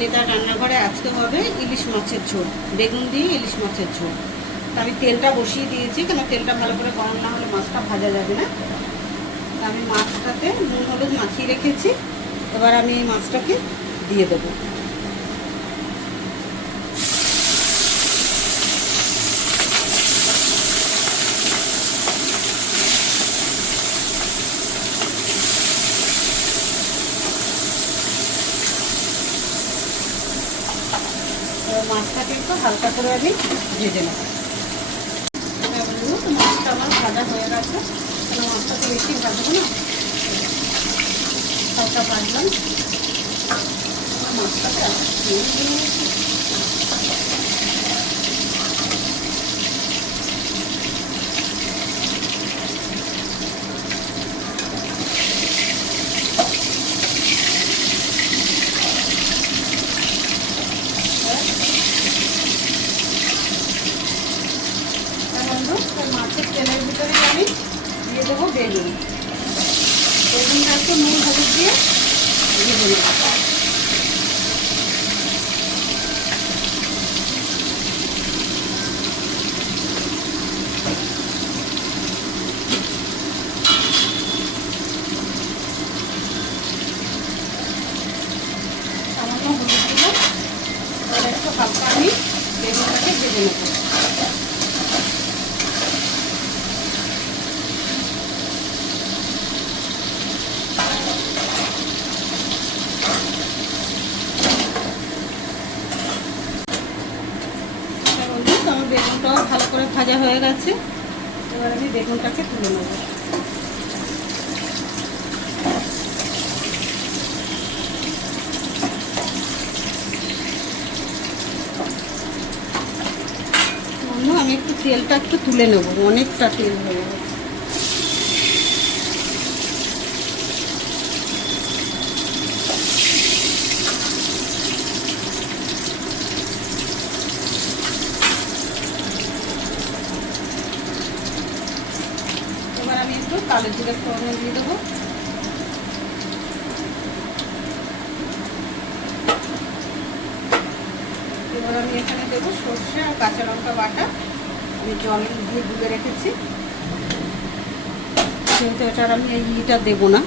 অনিতা রান্নাঘরে আজকে হবে ইলিশ মাছের ঝোল, বেগুন দিয়ে ইলিশ মাছের ঝোল। তো আমি তেলটা বসিয়ে দিয়েছি, কেন তেলটা ভালো করে গরম না হলে মাছটা ভাজা যাবে না। তো আমি মাছটাতে নুন হলুদ মাখিয়ে রেখেছি। এবার আমি এই মাছটাকে দিয়ে দেবো। মাছটাকে একটু হালকা করে আমি ভেজে নেব। মাছটা আমার ভাজা হয়ে গেছে, কারণ মাছটা তো বেশি ভাজবো না, হালকা ভাজলাম। মাছটাকে মাছের তেলের ভিতরে আমি দিয়ে দেবো বেগুন। বেগুনটা একটু নুন হলুদ দিয়ে ভেজে নেব। সামান্য হলুদ দিব, এবার একটু হালকা আমি বেগুনটাকে ভেজে নেব। আমার বেগুনটাও ভালো করে ভাজা হয়ে গেছে। এবার আমি বেগুনটাকে তুলে নেব। আমি একটু তেলটা একটু তুলে নেব, অনেকটা তেল হয়ে গেছে। এবার আমি একটু কালো জিরে ফোড়ন দিয়ে দেবো। এবার আমি এখানে দেবো সর্ষে আর কাঁচা লঙ্কা বাটা। আমি জল দিয়ে ডুবে রেখেছি, কিন্তু এটার আমি এই ইটা দেবো না।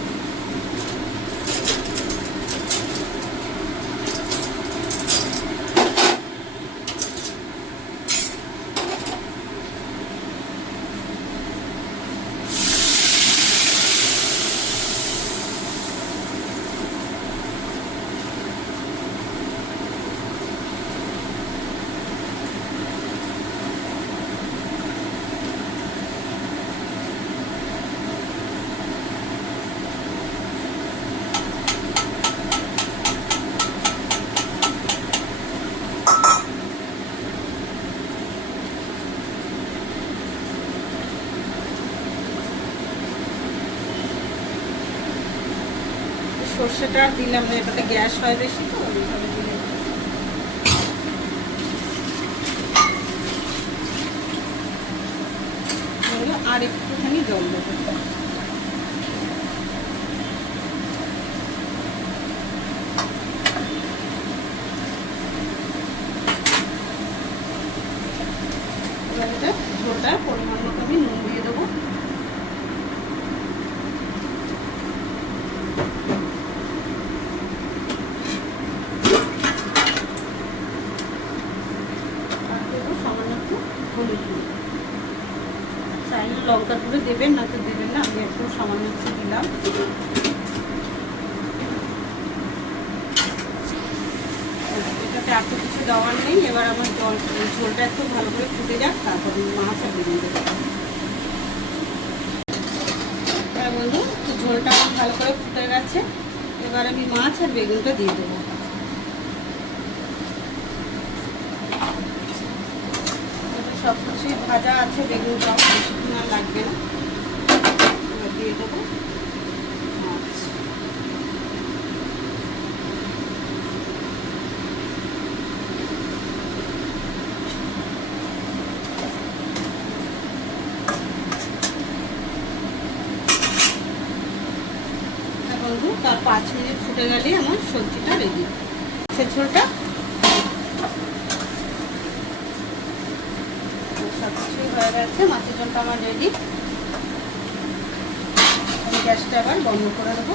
সর্ষেটা আর দিলাম না, এটাতে গ্যাস হয় বেশি, তো ওইভাবে দিলে। আর একটুখানি জল দেবো। এবার এটা ঝোলটা পরিমাণ মতো আমি নুন দিয়ে দেবো। চাইলে লঙ্কা গুঁড়ো দেবেন, না তো দেবেন না, আমি একটু সামান্য একটু দিলাম। এটাতে আর তো কিছু দেওয়ার নেই। এবার আমার ঝোলটা একটু ভালো করে ফুটে যাক, তারপর মাছ আর বেগুন দেবো। হ্যাঁ বন্ধু, ঝোলটা আমার ভালো করে ফুটে গেছে। এবার আমি মাছ আর বেগুনটা দিয়ে দেবো। সব কিছুই ভাজা আছে, বেগুনটাও বেশিক্ষণ আর লাগবে না। এবার দিয়ে দেবো মাছ। বন্ধু, তার 5 মিনিট ফুটে গেলেই আমার সবজিটা রেডি। মাছের ঝোলটা সব কিছুই হয়ে গেছে, মাছের ঝোলটা আমার রেডি। গ্যাসটা আবার বন্ধ করে দেবো।